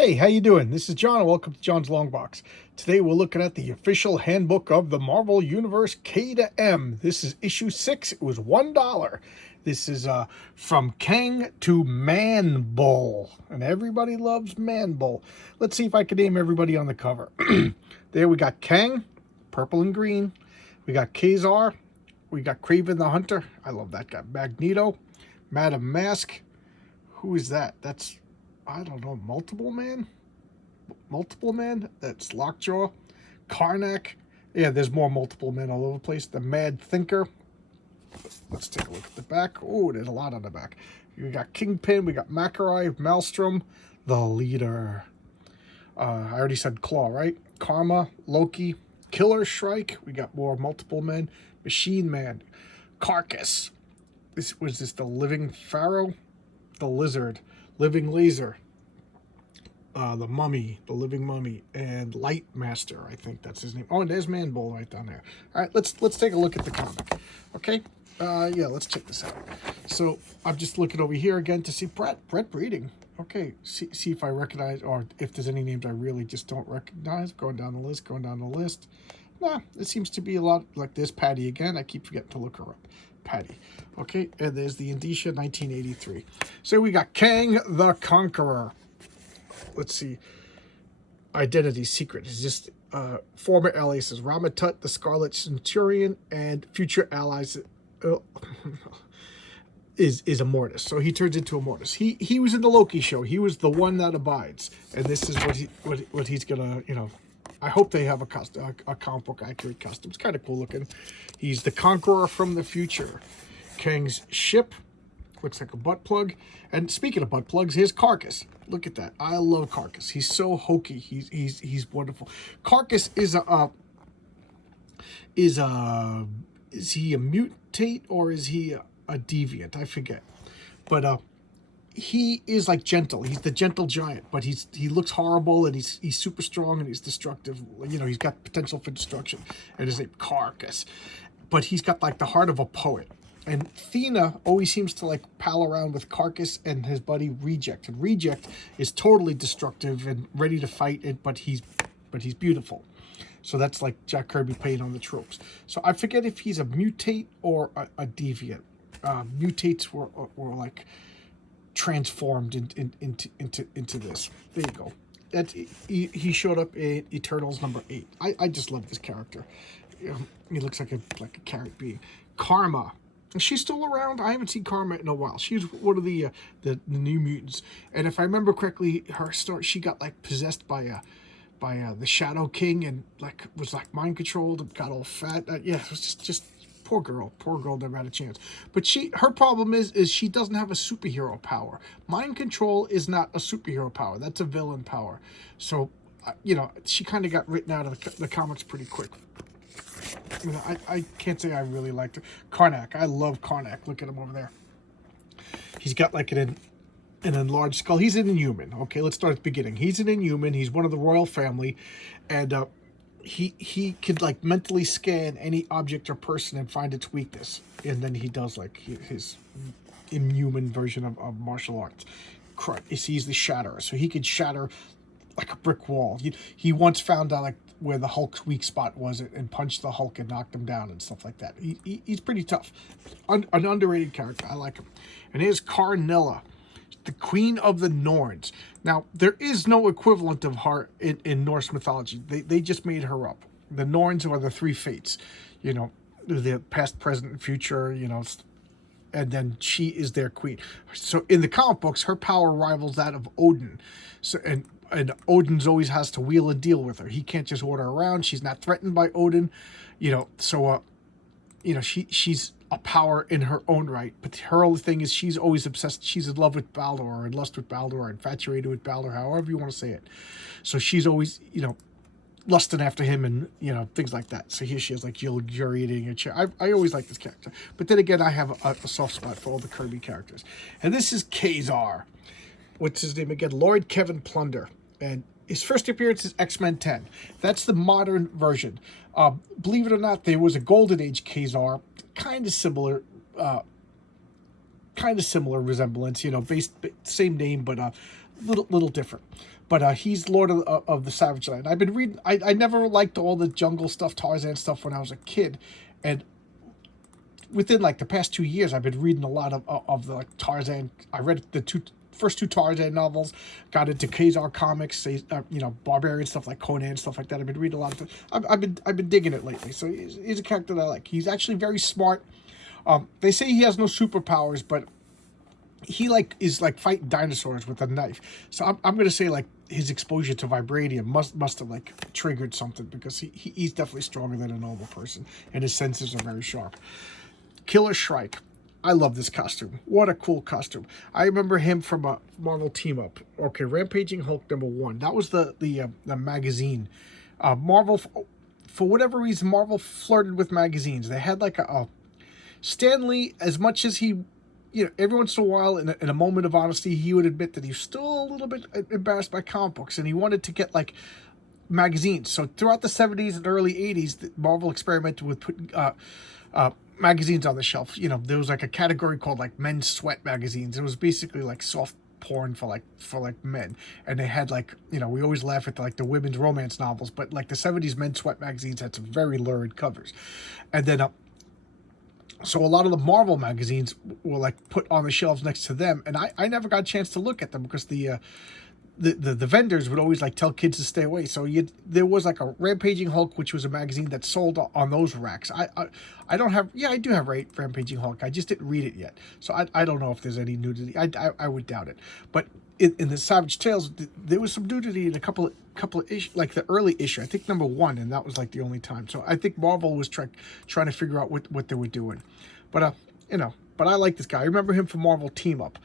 Hey, how you doing? This is John, and welcome to John's Long Box. Today we're looking at the official handbook of the Marvel Universe K to M. This is issue 6. It was $1. This is from Kang to Man Bull, and everybody loves Man Bull. Let's see if I can name everybody on the cover. There we got Kang, purple and green. We got Kazar. We got Kraven the Hunter. I love that guy. Magneto, Madam Mask. Who is that? That's, I don't know, Multiple Man? Multiple Man? That's Lockjaw. Karnak. Yeah, there's more Multiple Men all over the place. The Mad Thinker. Let's take a look at the back. Oh, there's a lot on the back. We got Kingpin. We got Mercury, Melstrom, the Leader. I already said Claw, right? Karma, Loki, Killer Shrike. We got more Multiple Men. Machine Man. Carcass. This was the Living Pharaoh. The Lizard. Living Laser, the Mummy, the Living Mummy, and Light Master, I think that's his name. Oh, and there's Man Bull right down there. All right, let's take a look at the comic. Okay, yeah, let's check this out. So I'm just looking over here again to see Brett Breeding. Okay, see if I recognize, or if there's any names I really just don't recognize. Going down the list. Nah, it seems to be a lot like this. Patty again. I keep forgetting to look her up. Patty. Okay, and there's the Indicia 1983. So we got Kang the Conqueror. Let's see. Identity secret is just former aliases Ramatut, the Scarlet Centurion, and future allies is Immortus. So he turns into Immortus. He was in the Loki show. He was the one that abides, and this is what he's gonna, you know. I hope they have a comic book accurate costume. It's kind of cool looking. He's the Conqueror from the future. Kang's ship looks like a butt plug. And speaking of butt plugs, here's Carcass. Look at that. I love Carcass. He's so hokey. He's wonderful. Carcass is he a mutate or is he a deviant? I forget. But he is like gentle. He's the gentle giant, but he looks horrible, and he's super strong, and he's destructive. You know, he's got potential for destruction. And his name Carcass, but he's got like the heart of a poet. And Thena always seems to like pal around with Carcass and his buddy Reject. And Reject is totally destructive and ready to fight it, but he's beautiful. So that's like Jack Kirby playing on the tropes. So I forget if he's a mutate or a deviant. Mutates were like transformed into this. There you go. He showed up in Eternals number 8. I just love this character. He looks like a carrot being. Karma. She's still around. I haven't seen Karma in a while. She's one of the New Mutants, and if I remember correctly, her story, she got like possessed by the Shadow King, and was mind controlled and got all fat. Yeah, it was just poor girl never had a chance. But her problem is she doesn't have a superhero power. Mind control is not a superhero power. That's a villain power. So you know, she kind of got written out of the comics pretty quick. You know, I can't say I really liked her. Karnak, I love Karnak. Look at him over there. He's got like an enlarged skull. He's an Inhuman. Okay, let's start at the beginning. He's an Inhuman. He's one of the royal family, and he could like mentally scan any object or person and find its weakness, and then he does like his Inhuman version of martial arts. He sees the Shatterer, so he could shatter like a brick wall. He once found out like where the Hulk's weak spot was and punched the Hulk and knocked him down and stuff like that. He's pretty tough. An underrated character. I like him. And here's Carlella, the Queen of the Norns. Now, there is no equivalent of her in Norse mythology. They just made her up. The Norns are the three fates. You know, the past, present, and future, you know, and then she is their queen. So in the comic books, her power rivals that of Odin. So and Odin's always has to wheel and deal with her. He can't just order her around. She's not threatened by Odin, you know. So, you know, she's a power in her own right. But her only thing is she's always obsessed. She's in love with Baldur, or in lust with Baldur, or infatuated with Baldur, however you want to say it. So she's always, you know, lusting after him and, you know, things like that. So here she is, like, luxuriating a chair. I always like this character. But then again, I have a soft spot for all the Kirby characters. And this is Kazar. What's his name again? Lloyd Kevin Plunder. And his first appearance is X-Men 10. That's the modern version. Believe it or not, there was a Golden Age Kazar, kind of similar resemblance. You know, same name, but little different. But he's Lord of the Savage Land. I've been reading. I never liked all the jungle stuff, Tarzan stuff when I was a kid, and within like the past 2 years, I've been reading a lot of the like, Tarzan. I read the first two Tarzan novels, got into Khazar comics, barbarian stuff like Conan, stuff like that. I've been reading a lot of. I've been digging it lately. So he's a character that I like. He's actually very smart. They say he has no superpowers, but he is fighting dinosaurs with a knife. So I'm gonna say like his exposure to vibranium must have like triggered something, because he's definitely stronger than a normal person, and his senses are very sharp. Killer Shrike. I love this costume. What a cool costume. I remember him from a Marvel team up. Okay, Rampaging Hulk #1. That was the magazine. Marvel, for whatever reason, Marvel flirted with magazines. They had like a Stan Lee, as much as he, every once in a while, in a moment of honesty, he would admit that he was still a little bit embarrassed by comic books, and he wanted to get like magazines. So throughout the 70s and early 80s, Marvel experimented with putting magazines on the shelf. There was like a category called like men's sweat magazines. It was basically like soft porn for men, and they had like, we always laugh at like the women's romance novels, but like the 70s men's sweat magazines had some very lurid covers. And then so a lot of the Marvel magazines were like put on the shelves next to them, and I never got a chance to look at them, because the vendors would always like tell kids to stay away. So there was like a Rampaging Hulk, which was a magazine that sold on those racks. I don't have, I do have Rampaging Hulk. I just didn't read it yet, so I don't know if there's any nudity. I would doubt it. But in the Savage Tales, there was some nudity in a couple of issues, like the early issue, I think #1, and that was like the only time. So I think Marvel was trying to figure out what they were doing. But but I like this guy. I remember him from Marvel Team Up.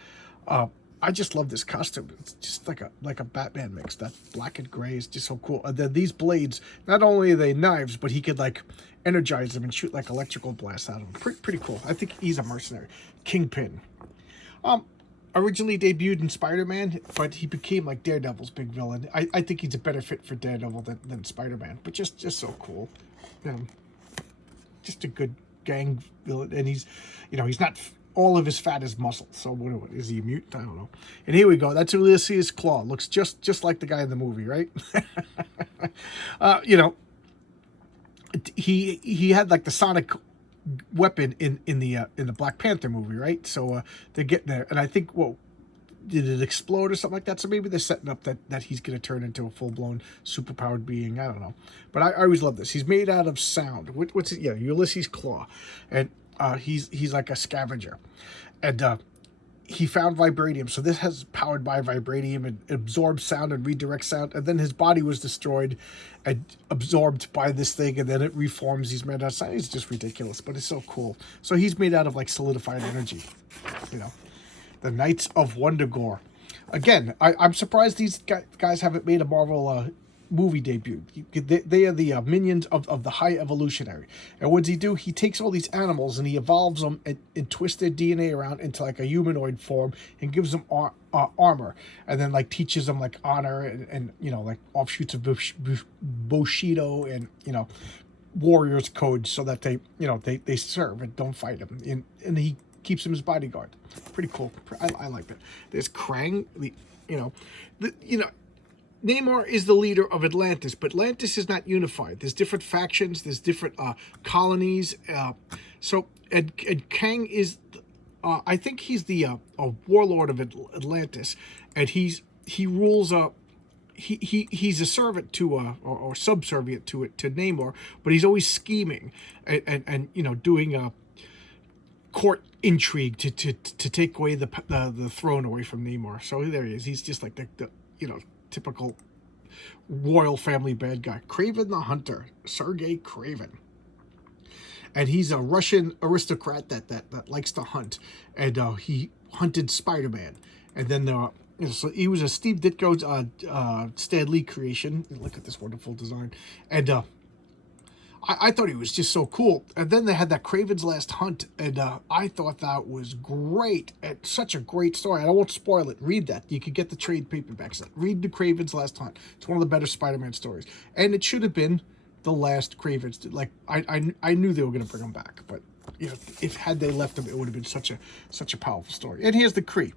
I just love this costume. It's just like a Batman mix. That black and gray is just so cool. And then these blades, not only are they knives, but he could like energize them and shoot like electrical blasts out of them. Pretty cool. I think he's a mercenary. Kingpin. Originally debuted in Spider-Man, but he became like Daredevil's big villain. I think he's a better fit for Daredevil than Spider-Man, but just so cool. Just a good gang villain, and he's not all of his fat is muscle. So what is he, a mutant? I don't know. And here we go. That's Ulysses Claw. Looks just like the guy in the movie, right? He had like the sonic weapon in the Black Panther movie, right? So they're getting there, and I think, did it explode or something like that? So maybe they're setting up that he's going to turn into a full-blown superpowered being. I don't know, but I always love this. He's made out of sound. What's it? Yeah, Ulysses Claw, and he's like a scavenger, and he found vibranium. So this has powered by vibranium and absorbs sound and redirects sound. And then his body was destroyed and absorbed by this thing, and then it reforms. He's made out of sound. It's just ridiculous, but it's so cool. So he's made out of like solidified energy, The Knights of Wundagore. Again, I'm surprised these guys haven't made a Marvel movie debut. They are the minions of the High Evolutionary. And what does he do? He takes all these animals and he evolves them and twists their DNA around into like a humanoid form and gives them armor. And then like teaches them like honor and like offshoots of Bushido and, warriors codes, so that they serve and don't fight him. And he keeps him his bodyguard. Pretty cool. I like that. There's Krang. Namor is the leader of Atlantis, but Atlantis is not unified. There's different factions. There's different colonies. And Kang is, I think he's the a warlord of Atlantis, and he rules he's a servant to or subservient to Namor, but he's always scheming and doing court intrigue to take away the throne away from Namor. So there he is. He's just like the typical royal family bad guy. Kraven the Hunter, Sergei Kraven. And he's a Russian aristocrat that likes to hunt. And he hunted Spider-Man. And then so he was a Steve Ditko's Stan Lee creation. And look at this wonderful design. And I thought he was just so cool. And then they had that Kraven's Last Hunt, and I thought that was great. It's such a great story. I won't spoil it. Read that. You could get the trade paperbacks. Read the Kraven's Last Hunt. It's one of the better Spider-Man stories. And it should have been the last Kraven's. Like I knew they were going to bring him back, but had they left him, it would have been such a powerful story. And here's the Kree.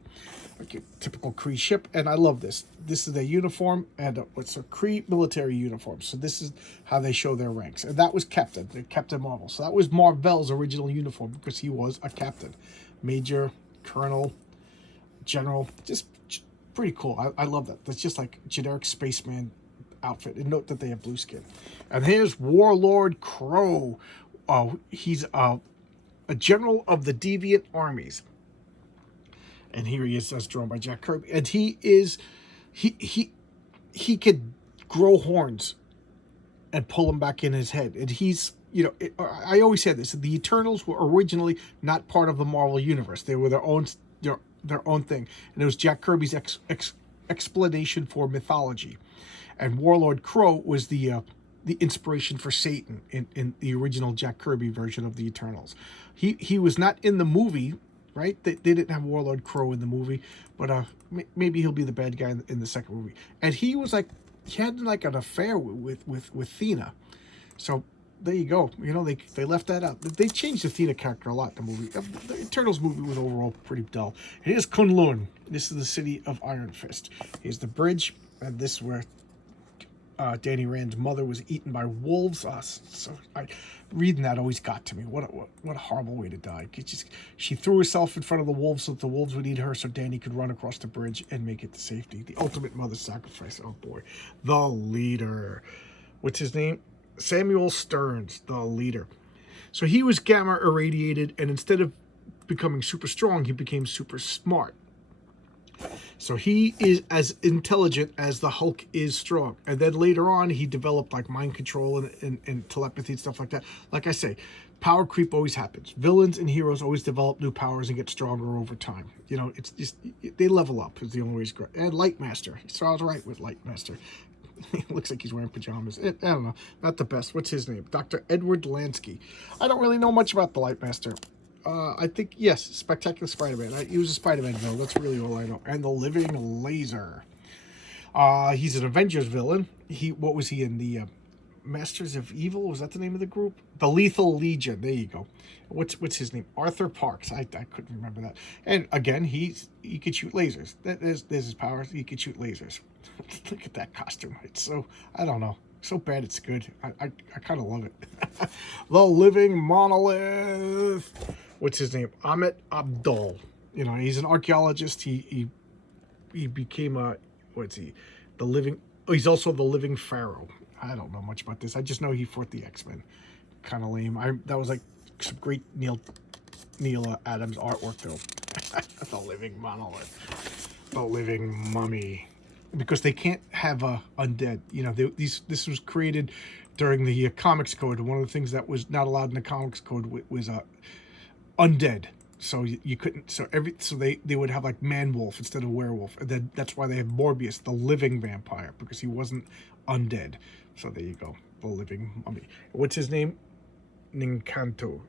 like a typical Kree ship, and I love this. This is their uniform, and it's a Kree military uniform. So this is how they show their ranks, and that was Captain, the Captain Marvel. So that was Marvel's original uniform because he was a captain, major, colonel, general. Just pretty cool. I love that. That's just like generic spaceman outfit. And note that they have blue skin. And here's Warlord Crow. He's a general of the Deviant armies. And here he is, as drawn by Jack Kirby. And he could grow horns and pull them back in his head. And he's, I always say this: the Eternals were originally not part of the Marvel universe. They were their own thing, and it was Jack Kirby's explanation for mythology. And Warlord Crow was the inspiration for Satan in the original Jack Kirby version of the Eternals. He was not in the movie, right? They didn't have Warlord Crow in the movie, but maybe he'll be the bad guy in the second movie. And he had like an affair with Thena. So there you go. They left that out. They changed the Thena character a lot in the movie. The Eternals movie was overall pretty dull. Here's Kunlun. This is the city of Iron Fist. Here's the bridge, and this is where Danny Rand's mother was eaten by wolves. Reading that always got to me. What a horrible way to die. She threw herself in front of the wolves so that the wolves would eat her, so Danny could run across the bridge and make it to safety. The ultimate mother sacrifice. Oh boy, the leader. What's his name? Samuel Stearns, the leader. So he was gamma irradiated, and instead of becoming super strong, he became super smart. So he is as intelligent as the Hulk is strong. And then later on, he developed like mind control and telepathy and stuff like that. Like I say, power creep always happens. Villains and heroes always develop new powers and get stronger over time. It's just, they level up is the only way to grow. And Lightmaster. So I was right with Lightmaster. He looks like he's wearing pajamas. I don't know. Not the best. What's his name? Dr. Edward Lansky. I don't really know much about the Lightmaster. I think, yes, Spectacular Spider-Man. He was a Spider-Man villain. That's really all I know. And the Living Laser. He's an Avengers villain. What was he in? The Masters of Evil? Was that the name of the group? The Lethal Legion. There you go. What's his name? Arthur Parks. I couldn't remember that. And again, he could shoot lasers. There's his powers. He could shoot lasers. Look at that costume. It's so, I don't know. So bad it's good. I kind of love it. The Living Monolith. What's his name? Ahmet Abdul. He's an archaeologist. He became he's also the Living Pharaoh. I don't know much about this. I just know he fought the X-Men. Kind of lame. That was like some great Neil Adams artwork though. The Living Monolith. The Living Mummy. Because they can't have undead. This was created during the Comics Code. One of the things that was not allowed in the Comics Code was undead. So you couldn't. So they would have like man-wolf instead of werewolf. And then that's why they have Morbius, the living vampire, because he wasn't undead. So there you go, the Living Mummy. What's his name? Ninkanto.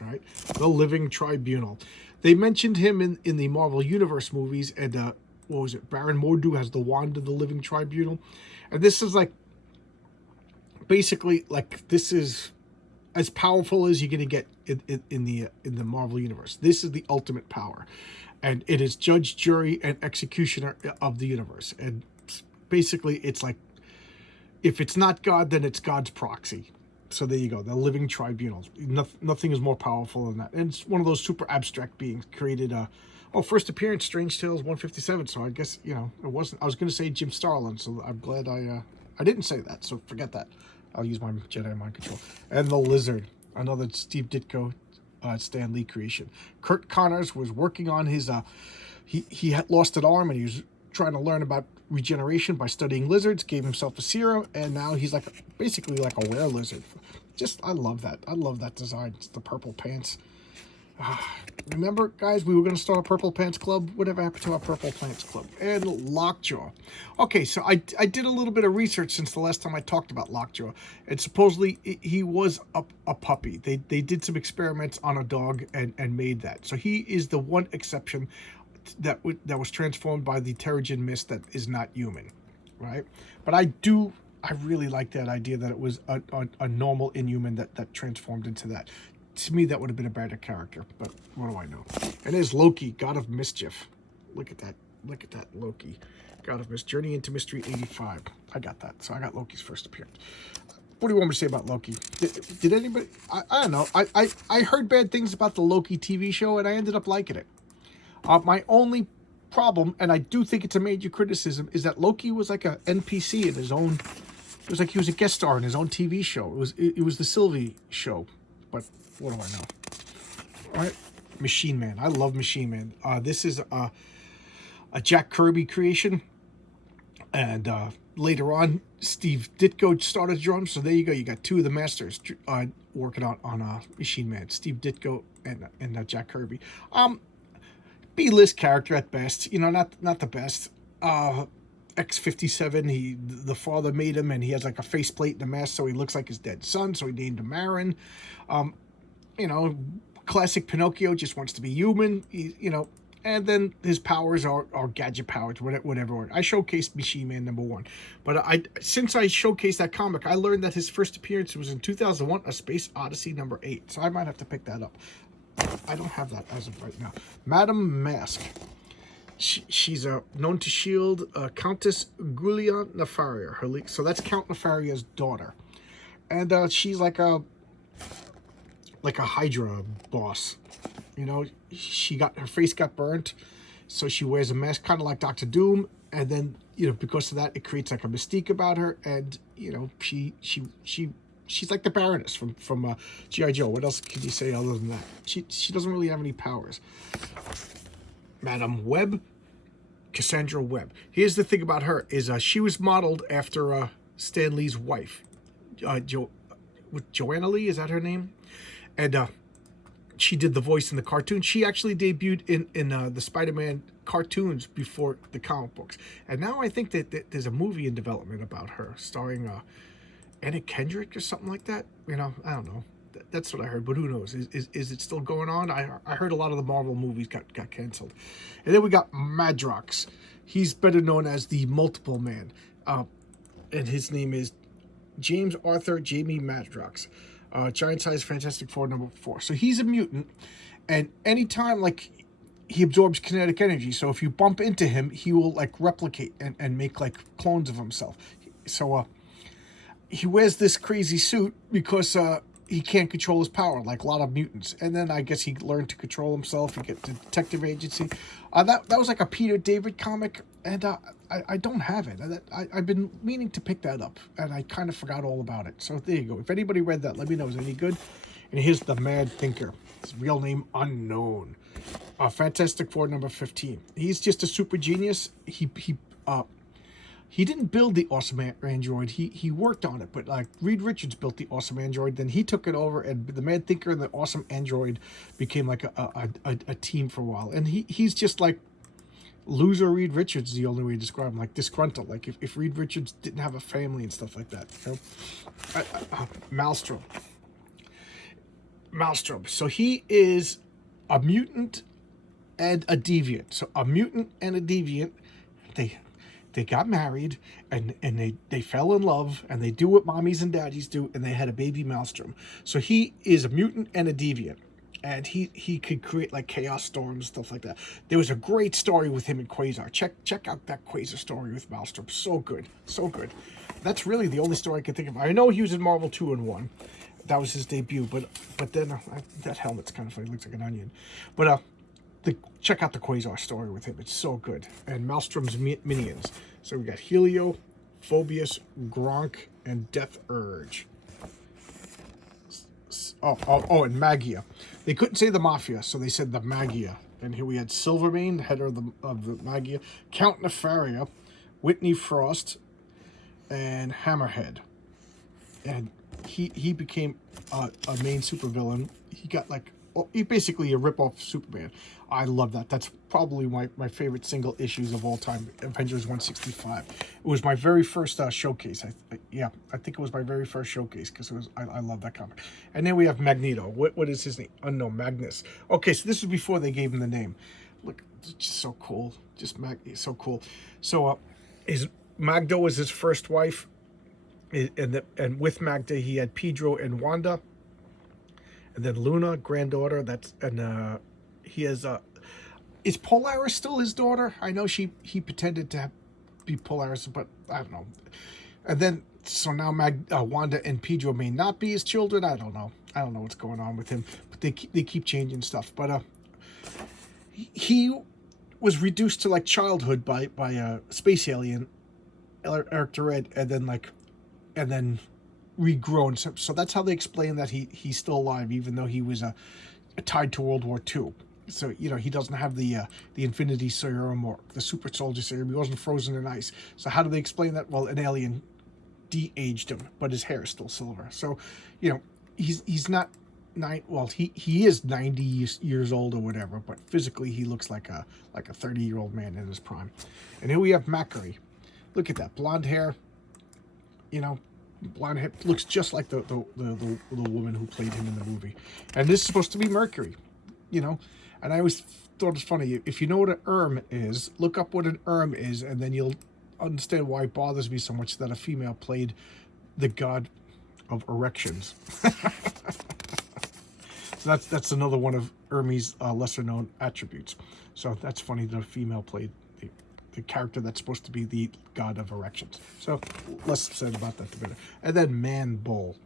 Right? The Living Tribunal. They mentioned him in the Marvel Universe movies, and what was it? Baron Mordo has the wand of the Living Tribunal, and this is like basically like this is as powerful as you're going to get in the Marvel universe. This is the ultimate power, and it is judge, jury, and executioner of the universe. And basically, it's like if it's not God, then it's God's proxy. So there you go, the Living Tribunal. Nothing is more powerful than that. And it's one of those super abstract beings created. First appearance, Strange Tales 157. So I guess, it wasn't. I was going to say Jim Starlin, so I'm glad I didn't say that. So forget that. I'll use my Jedi mind control. And the Lizard, another Steve Ditko, Stan Lee creation. Kurt Connors was working on his. He had lost an arm, and he was trying to learn about regeneration by studying lizards. Gave himself a serum, and now he's basically like a were-lizard. I love that. I love that design. It's the purple pants. Remember, guys, we were going to start a Purple Pants Club. Whatever happened to our Purple Pants Club? And Lockjaw. Okay, so I did a little bit of research since the last time I talked about Lockjaw. And supposedly he was a puppy. They did some experiments on a dog and made that. So he is the one exception that was transformed by the Terrigen Mist that is not human, right? But I really like that idea that it was a normal Inhuman that transformed into that. to me, that would have been a better character, but what do I know? And there's Loki, God of Mischief. Look at that. Look at that, Loki. God of Mischief. Journey into Mystery 85. I got that. So I got Loki's first appearance. What do you want me to say about Loki? Did anybody... I don't know. I heard bad things about the Loki TV show, and I ended up liking it. My only problem, and I do think it's a major criticism, is that Loki was like a NPC in his own... It was like he was a guest star in his own TV show. It was the Sylvie show. But what do I know? All right. Machine Man. I love Machine Man. This is a Jack Kirby creation. And later on, Steve Ditko started drawing. So there you go. You got two of the masters working on Machine Man. Steve Ditko and Jack Kirby. B-list character at best. You know, not the best. X-57, the father made him, and he has like a faceplate and a mask, so he looks like his dead son, so he named him Marin. You know, classic Pinocchio, just wants to be human, you know, and then his powers are gadget powers, whatever. I showcased Machine Man #1, but since I showcased that comic, I learned that his first appearance was in 2001, A Space Odyssey #8, so I might have to pick that up. I don't have that as of right now. Madame Mask. She's known to shield Countess Gulian Nefaria. So that's Count Nefaria's daughter, and she's like a Hydra boss. You know, her face got burnt, so she wears a mask, kind of like Doctor Doom. And then, you know, because of that, it creates like a mystique about her. And you know, she's like the Baroness from G.I. Joe. What else can you say other than that? She doesn't really have any powers. Madame Web. Cassandra Webb. Here's the thing about her is she was modeled after Stan Lee's wife, Joanna Lee, is that her name? And she did the voice in the cartoon. She actually debuted in the Spider-Man cartoons before the comic books. And now I think that there's a movie in development about her, starring Anna Kendrick or something like that. You know, I don't know. That's what I heard, but who knows? Is it still going on? I heard a lot of the Marvel movies got canceled. And then we got Madrox. He's better known as the Multiple Man. And his name is James Arthur Jamie Madrox. Giant size Fantastic Four #4. So he's a mutant. And anytime, like, he absorbs kinetic energy. So if you bump into him, he will, like, replicate and make, like, clones of himself. So he wears this crazy suit because... he can't control his power, like a lot of mutants. And then I guess he learned to control himself. He get the detective agency. That was like a Peter David comic, and I don't have it. I've been meaning to pick that up, and I kind of forgot all about it. So there you go. If anybody read that, let me know. Is it any good? And here's the Mad Thinker. His real name unknown. Fantastic Four #15. He's just a super genius. He didn't build the awesome android. He worked on it, but like Reed Richards built the awesome android. Then he took it over, and the Mad Thinker and the awesome android became like a team for a while. And he's just like loser Reed Richards is the only way to describe him, like disgruntled. Like if Reed Richards didn't have a family and stuff like that. You know? Melstrom. So he is a mutant and a deviant. So a mutant and a deviant, they got married, and they fell in love, and they do what mommies and daddies do, and they had a baby Melstrom. So he is a mutant and a deviant, and he could create like chaos storms, stuff like that. There was a great story with him in Quasar. Check out that Quasar story with Melstrom. So good, so good. That's really the only story I can think of. I know he was in Marvel 2-in-1. That was his debut, but then that helmet's kind of funny. It looks like an onion. But check out the Quasar story with him. It's so good. And Maelstrom's minions. So we got Helio, Phobius, Gronk, and Death Urge. Oh, and Magia. They couldn't say the Mafia, so they said the Magia. And here we had Silvermane, the header of the Magia, Count Nefaria, Whitney Frost, and Hammerhead. And he became a main supervillain. He got like... He's basically a rip-off Superman. I love that. That's probably my favorite single issues of all time, Avengers 165. It was my very first showcase. I think it was my very first showcase because I love that comic. And then we have Magneto. What is his name? Unknown. Magnus. Okay, so this is before they gave him the name. Look, it's just so cool. It's so cool. So Magda was his first wife, and with Magda he had Pedro and Wanda. And then Luna, granddaughter. He has is Polaris still his daughter? I know he pretended to be Polaris, but I don't know. And then so now Wanda and Pedro may not be his children. I don't know. I don't know what's going on with him, but they keep changing stuff. But he was reduced to like childhood by a space alien, Eric Red, and then regrown. So that's how they explain that he's still alive, even though he was tied to World War II. So he doesn't have the Infinity Serum or the Super Soldier Serum. He wasn't frozen in ice. So how do they explain that? Well, an alien de-aged him, but his hair is still silver. So he's not he is 90 years old or whatever, but physically he looks like a 30-year-old man in his prime. And here we have Mercury. Look at that blonde hair. Blonde hair looks just like the woman who played him in the movie. And this is supposed to be Mercury. And I always thought it was funny. If you know what an is, look up what an is, and then you'll understand why it bothers me so much that a female played the god of erections. So that's another one of Hermes' lesser known attributes. So that's funny that a female played the character that's supposed to be the god of erections. So less said about that the better. And then Man Bull.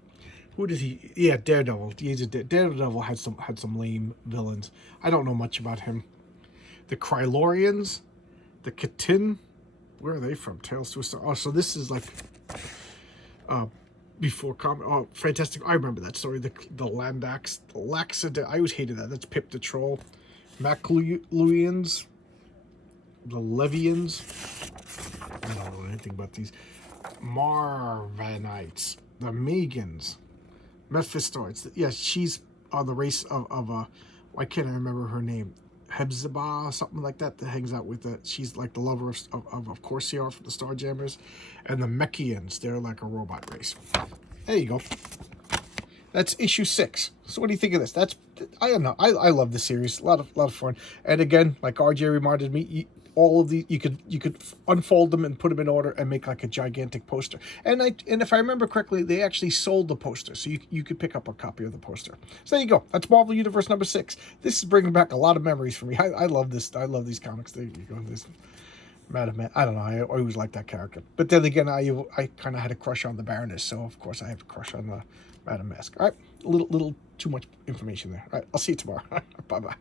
Who does he? Yeah, Daredevil. Daredevil had some lame villains. I don't know much about him. The Krylorians, the Katin. Where are they from? Tales to a Star. Oh, so this is like before comic. Oh, fantastic! I remember that story. The Landax, the Laxida. I always hated that. That's Pip the Troll. Macluians, the Levians. I don't know anything about these. Marvanites, the Megans. Mephistoids. Yes, she's the race of why can't I remember her name? Hebzobah, something like that hangs out with she's like the lover of Corsair from the Starjammers. And the Mechians, they're like a robot race. There you go. That's issue 6. So what do you think of this? I don't know. I love this series. A lot of fun. And again, like RJ reminded me, all of these you could unfold them and put them in order and make like a gigantic poster. And if I remember correctly, they actually sold the poster, so you could pick up a copy of the poster. So there you go. That's Marvel Universe number 6. This is bringing back a lot of memories for me. I love this. I love these comics. There you go. This Madam Man. I don't know. I always liked that character. But then again, I kind of had a crush on the Baroness, so of course I have a crush on the Madam Mask. All right, a little too much information there. All right, I'll see you tomorrow. Bye bye.